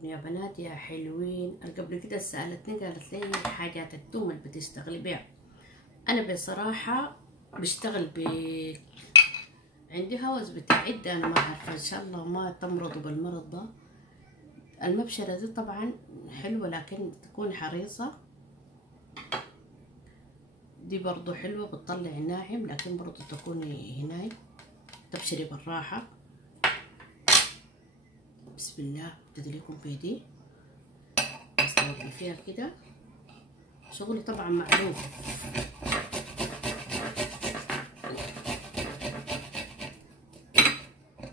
يا بنات يا حلوين، قبل كده سألتني قالت لي حاجات التوم اللي بتشتغلي بيها. انا بصراحة بشتغل عندي هوس بتاعد، انا ما عارفة ان شاء الله ما تمرضوا بالمرض ده. المبشرة دي طبعا حلوة لكن تكون حريصة. دي برضو حلوة بتطلع ناعم لكن برضو تكوني هناي تبشري بالراحة. بسم الله ابتدي لكم بيدي بس توقفيها كده. شغلي طبعا معلوم.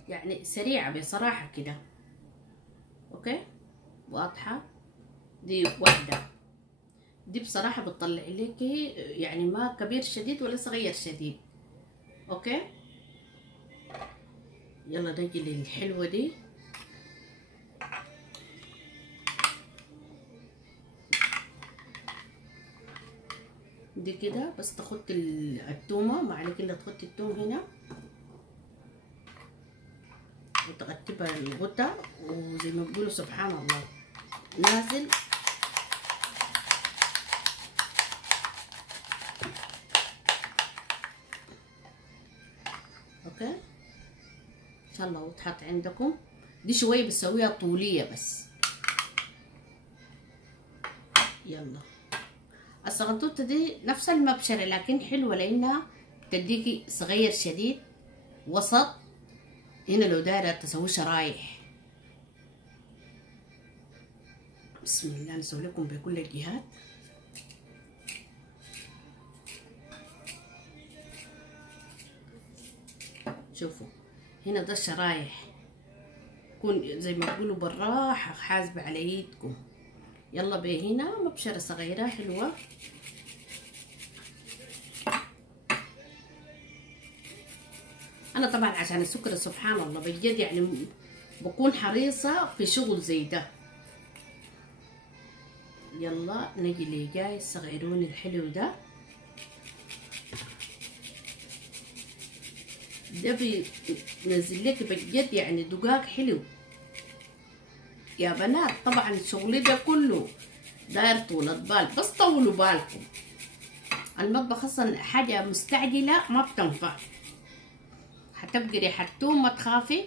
يعني سريعة بصراحة كده. اوكي واضحة. دي واحدة، دي بصراحة بتطلع لكي يعني ما كبير شديد ولا صغير شديد. اوكي يلا نجي للحلوة دي. دي كده بس تاخدي التومة، ما عليك الا تحطي التوم هنا وترتبها الغدة، وزي ما بيقولوا سبحان الله نازل. اوكي ان شاء الله وتحط عندكم. دي شوية بتسويها طولية بس. يلا الصغنطوطة دي نفس المبشرة لكن حلوة لانها تديكي صغير شديد وسط. هنا لو دايرة تسوي شرايح. بسم الله نسوي لكم بكل الجهات. شوفوا هنا ده الشرايح، كون زي ما تقولوا بالراحة حاسبة على ايدكم. يلا بيه هنا مبشرة صغيرة حلوة. انا طبعا عشان السكر سبحان الله بجد يعني بكون حريصة في شغل زي ده. يلا نجي اللي جاي الصغيرون الحلو ده. ده بينزل لك بجد يعني دقاق حلو يا بنات. طبعا الشغل ده كله داير طولة بال، بس طولوا بالكم. المطبخ اصلا حاجة مستعجلة ما بتنفع. هتبقي ريحة التوم ما تخافي.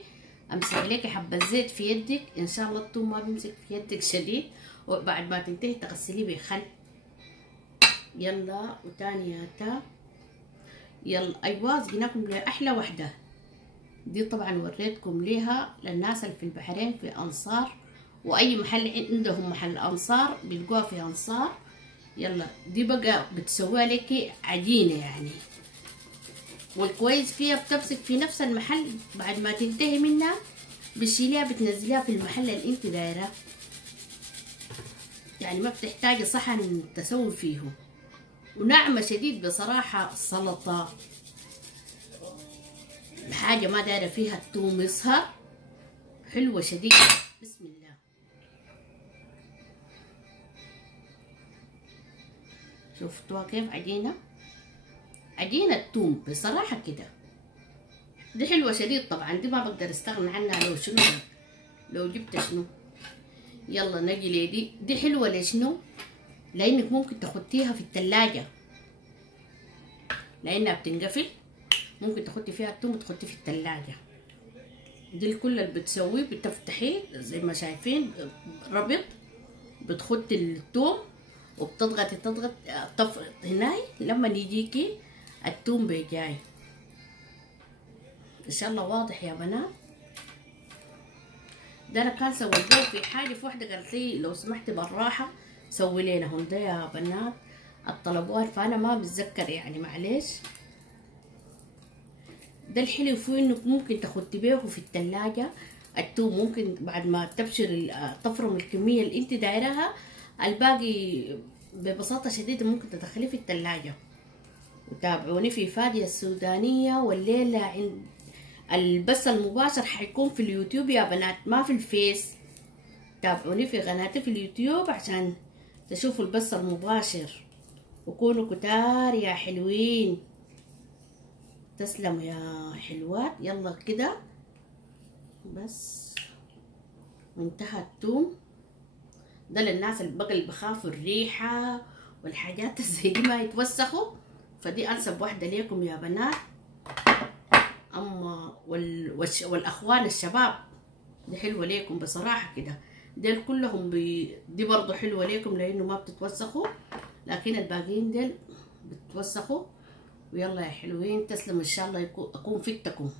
امسك لك حبة زيت في يدك ان شاء الله التوم ما بيمسك في يدك شديد، وبعد ما تنتهي تغسليه بخل. يلا وتانياتا. يلا ايوه جيناكم لاحلى وحدة. دي طبعا وريتكم ليها للناس اللي في البحرين في انصار، واي محل عندهم محل انصار بيلقوها في انصار. يلا دي بقى بتسويها لك عجينة يعني، والكويس فيها بتمسك في نفس المحل. بعد ما تنتهي منها بتشيليها بتنزليها في المحل اللي انت دايره، يعني ما بتحتاجي صحن تسوي فيه. وناعمة شديد بصراحة. السلطة حاجة ما دايرة فيها التوم يصهر، حلوة شديد. بسم الله. شفتوها كيف عجينة؟ عجينة توم بصراحة كده. دي حلوة شديد طبعا، دي ما بقدر استغنى عنها لو شنو، لو جبت شنو. يلا نجي لي دي حلوة لشنو؟ لانك ممكن تحطيها في التلاجة لانها بتنقفل. ممكن تحطي فيها التوم وتحطيه في التلاجة. دي الكل اللي بتسويه بتفتحيه زي ما شايفين ربط، بتحطي التوم وبتضغطي هناي لما يجيكي التوم بيجاي. ان شاء الله واضح يا بنات. ده انا كان سويته في حاجه، في واحده قالت لي لو سمحتي بالراحه سوي لنا هون. ده يا بنات الطلبات فانا ما بتذكر يعني معلش. ده الحلو فيه انك ممكن تحطي بيه في التلاجة التوم. ممكن بعد ما تبشر تفرم الكميه اللي انت دايرها، الباقي ببساطه شديده ممكن تدخليه في التلاجة. وتابعوني في فادية السودانية، والليله عند البث المباشر حيكون في اليوتيوب يا بنات ما في الفيس. تابعوني في قناتي في اليوتيوب عشان تشوفوا البث المباشر. وكونوا كتار يا حلوين. تسلموا يا حلوات. يلا كده بس وانتهى التوم. ده للناس اللي بخافوا الريحة والحاجات زي دي ما يتوسخوا، فدي انسب واحدة ليكم يا بنات. اما والاخوان الشباب دي حلوة ليكم بصراحة كده. ديل كلهم دي برضو حلوة ليكم لانه ما بتتوسخوا، لكن الباقيين ديل بتوسخوا. ويلا يا حلوين، تسلم ان شاء الله اكون فدتكم.